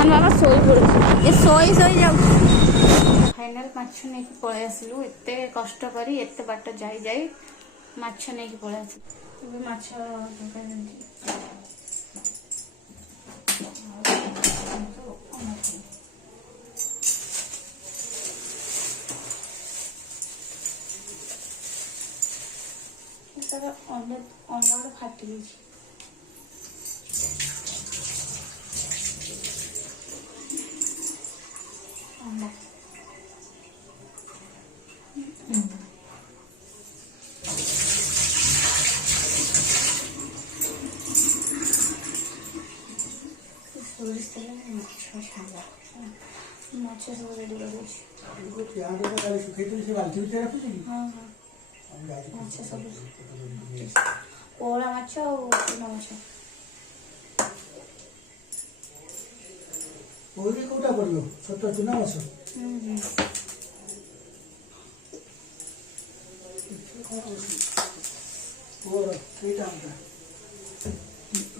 ବର୍ତ୍ତମାନ ବାବା ଶୋଇ ପଡୁଛି। ଏ ଶୋଇ ଶୋଇ ଯାଉଛି। ଫାଇନାଲ ମାଛ ନେଇକି ପଳେଇ ଆସିଲୁ। ଏତେ କଷ୍ଟ କରି ଏତେ ବାଟ ଯାଇ ଯାଇ ମାଛ ନେଇକି ପଳେଇ ଆସିଲୁ। ଏବେ ମାଛ ତାର ଅଣ୍ଡା ଗୋଟେ ଫାଟି ଯାଇଛି। ଅଣ୍ଡା ସୋରିଷ ତେଲ ମାଛ ଛାଣିବା। ମାଛ ସବୁ ରେଡ଼ି କରିଦେଇଛି। ହଁ ହଁ ମାଛ ସବୁ ପୋହଳା ମାଛ ଆଉ ଚୁନା ମାଛ। କୋଉଟା ପଡିବ? ଛୋଟ ଚୁନା ମାଛ।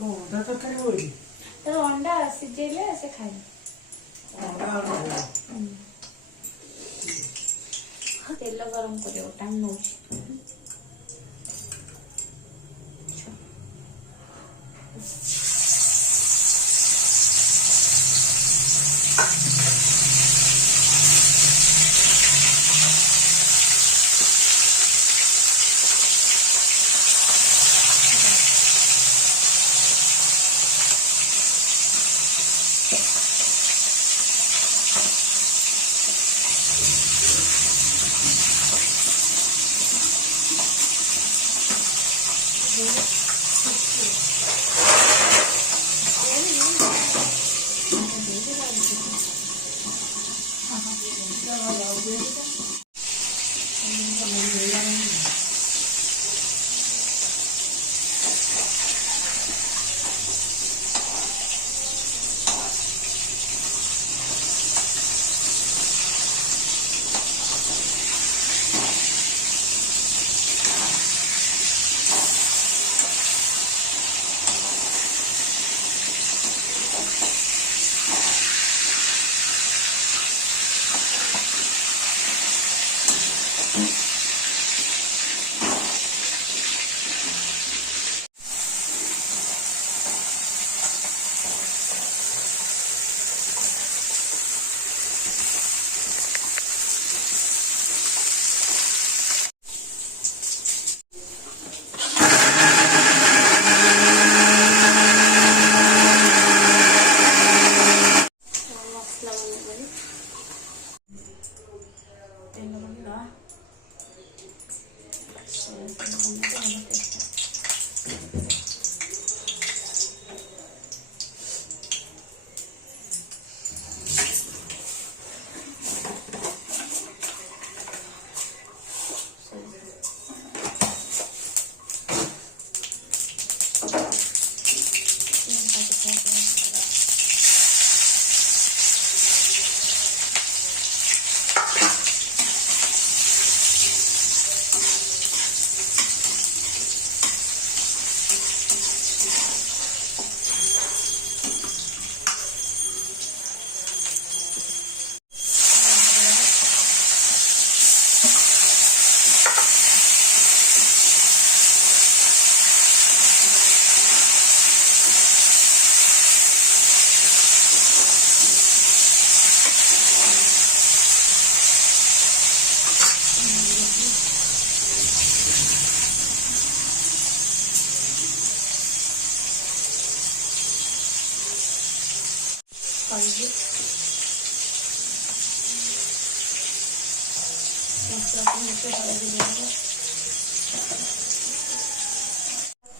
ଅଣ୍ଡା ତରକାରୀ ହଉଛି। ତାର ଅଣ୍ଡା ସିଝେଇଲେ ସେ ଖାଏ। ତେଲ ଗରମ କରିବ, ଟାଇମ୍ ନଉଛି।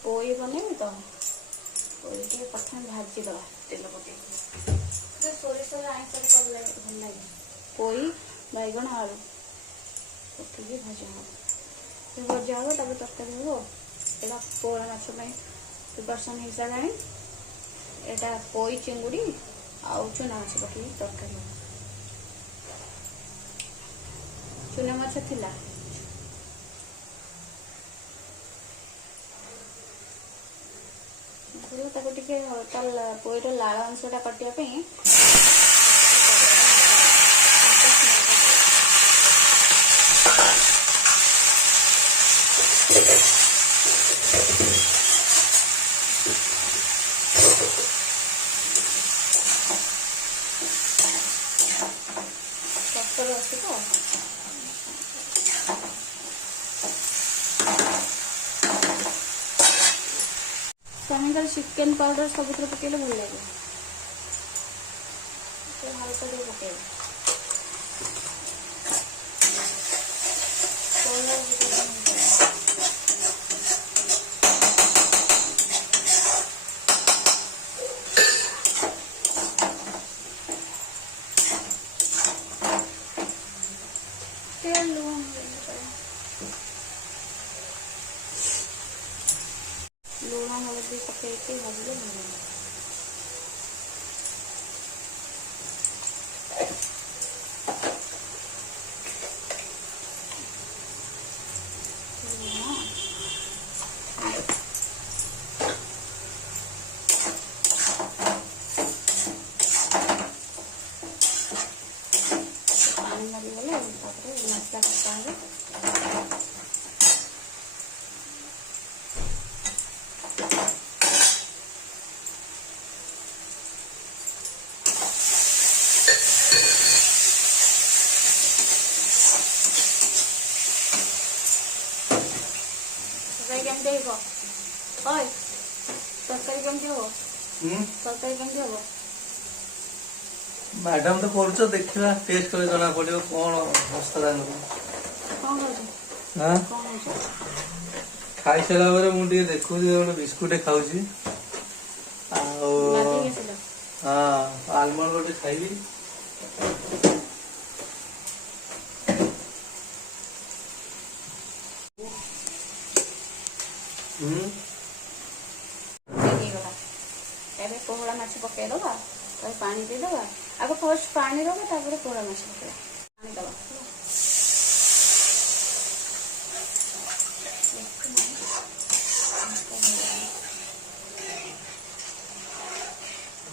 पोई बनेबी तो पोई टे प्रथम भाजी दवा तेल पके सोरिष आईस भल लगे पोई बैगण आलू पके भाजा हम भजा हम तब तरकारी हम यहाँ पोला माछ प्रिपरेसन हो सारे यहाँ पोई चिंगुड़ी आउ चुना माछ पके तरकारी हम चुना माछ थिला ତାପରେ ତାକୁ ଟିକେ ହଳକା ପୋଇର ଲାଳ ଅଂଶଟା କଟିବା ପାଇଁ କଷ୍ଟରେ ଅଛି ତ ସ୍ୱାମୀଙ୍କର ଚିକେନ ପାଉଡର ସବୁଥିରେ ପକେଇଲେ ଭଲ ଲାଗିବ। ହାଲକା ଟିକେ ପକେଇବ। ଲୁଣ ହଳଦୀ ପକେଇକି ଭାଜିଲେ ଭଲ ଲାଗିବ। ପାଣି ମରିଗଲେ ତାପରେ ମସଲା କଷା ହେବ। ତରକାରୀ କେମିତି ହେବ? ଓଏ ତରକାରୀ କେମିତି ହବ? ତରକାରୀ କେମିତି ହବ? ମ୍ୟାଡାମ ତ କରୁଛ, ଦେଖିବା ଟେଷ୍ଟ କରି ଜଣା ପଡିବ କଣ ମସଲା କଣ କରୁଛ? ହଁ କଣ କରୁଛ? ଖାଇସାରିଲା ପରେ ମୁଁ ଟିକେ ଦେଖୁଛି ଗୋଟେ ବିସ୍କୁଟ ଖାଉଛି ଆଉ ଗାଧେଇକି ଆସିଲ? ହଁ ଆଲମଣ୍ଡ ଗୋଟେ ଖାଇବି। ହେଇଗଲା। ଏବେ ପୋହଳା ମାଛ ପକେଇଦବା, ତାପରେ ପାଣି ଦେଇଦବା। ଆଗ ଫାର୍ଷ୍ଟ ପାଣି ଦବା, ତାପରେ ପୋହଳା ମାଛ ପକେଇବା। ପାଣି ଦବା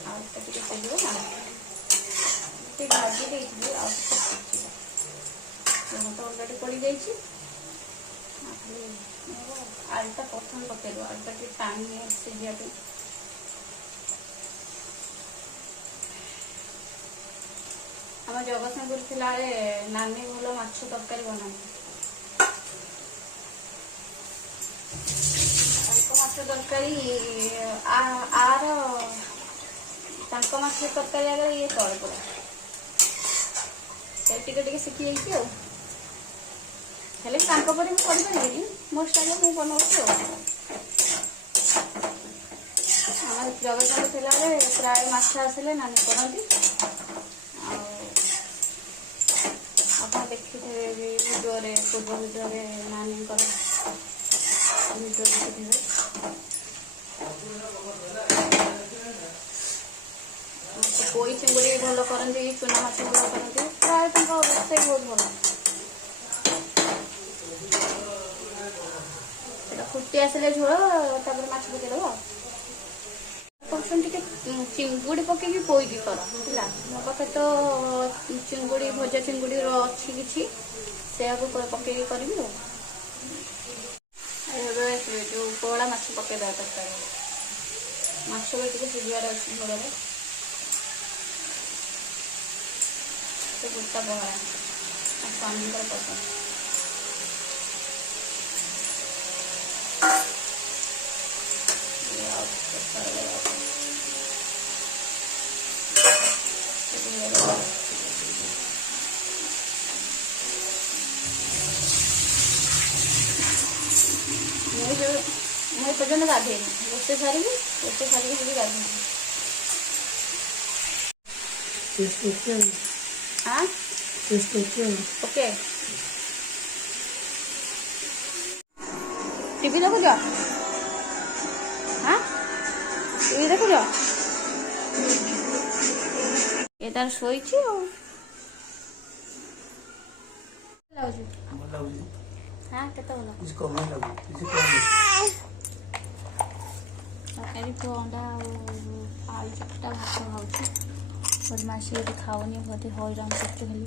ଆଉ ଟିକେ ସିଝିବ ନା, ଟିକେ ଭାଜି ଦେଇଥିଲି ଆଉ ଟିକେ ସିଝିବ। ଲୁଣ ତ ଅଲରେଡି ପଡ଼ିଯାଇଛି। ଆଳୁଟା ପ୍ରଥମେ ପକେଇଦେବା, ଆଳୁଟା ଟିକେ ଟାଇମ୍ ନିଏ ସିଝିବା ପାଇଁ। ଆମ ଜଗତସିଂହପୁର ଥିଲାବେଳେ ନାନୀ ଭଲ ମାଛ ତରକାରୀ ବନାନ୍ତି। ତାଙ୍କ ମାଛ ତରକାରୀ ଆର ତାଙ୍କ ମାଛ ତରକାରୀ ଆଗରେ ଇଏ ତଳେ ପଡେ। ଟିକେ ଟିକେ ଶିଖି ଯାଇଛି ଆଉ, ହେଲେ ତାଙ୍କ ପରେ ମୁଁ କରିପାରିବିନି, ମୋ ଷ୍ଟାଇଲରେ ମୁଁ ବନାଉଛି ଆଉ। ଆମ ଜଗତସିଂହପୁର ଥିଲାବେଳେ ପ୍ରାୟ ମାଛ ଆସିଲେ ନାନୀ କରନ୍ତି। ଆଉ ଆପଣ ଦେଖିଥିବେ ବି ଭିଡ଼ିଓରେ, ପୂର୍ବ ଭିଡ଼ିଓରେ ନାନୀଙ୍କର ଭିଡ଼ିଓ ଦେଖିଥିବେ। ପୋଇ ଚିଙ୍ଗୁଡ଼ି ଭଲ କରନ୍ତି, ଚୁନା ମାଛ ଭଲ କରନ୍ତି, ପ୍ରାୟ ତାଙ୍କ ରୋଷେଇ ବହୁତ ଭଲ। ସେଟା ଫୁଟି ଆସିଲେ ଝୋଳ, ତାପରେ ମାଛ ପକେଇଦବ। କହୁଛନ୍ତି ଟିକେ ଚିଙ୍ଗୁଡ଼ି ପକେଇକି ପୋଇକି କର ହେଲା। ମୋ ପାଖେ ତ ଚିଙ୍ଗୁଡ଼ି, ଭଜା ଚିଙ୍ଗୁଡ଼ିର ଅଛି କିଛି, ସେୟାକୁ ପକେଇକି କରିବି ଆଉ। ଏବେ ଯୋଉ ପୋହଳା ମାଛ ପକେଇଦବା ତରକାରୀ। ମାଛ ବି ଟିକେ ସିଝିବାର ଅଛି ଝୋଳରେ। ସେ ଗୋଟା ପୋହଳା ମୋ ସ୍ୱାମୀଙ୍କର ପସନ୍ଦ। ମୁଁ ଏପର୍ଯ୍ୟନ୍ତ ଗାଧେଇନି, ରୋଷେଇ ସାରିକି ସେଠି ଗାଧେଇନି। ଓକେ ଟିଭି ଦେଖୁଛ? ଟିଭି ଦେଖୁଛ? ଏ ତାର ଶୋଇଛି ଆଉ। ଲାଗୁଛି ଭଲ ଲାଗୁଛି। କେତେ ଭଲ କିଛି କମେଇ ଲାଗୁଛି, କିଛି ଏବେ तो अंडा आलू चकटा भात खाऊँ बदमाशी ये खाऊनी बोधे हईरान करते खाली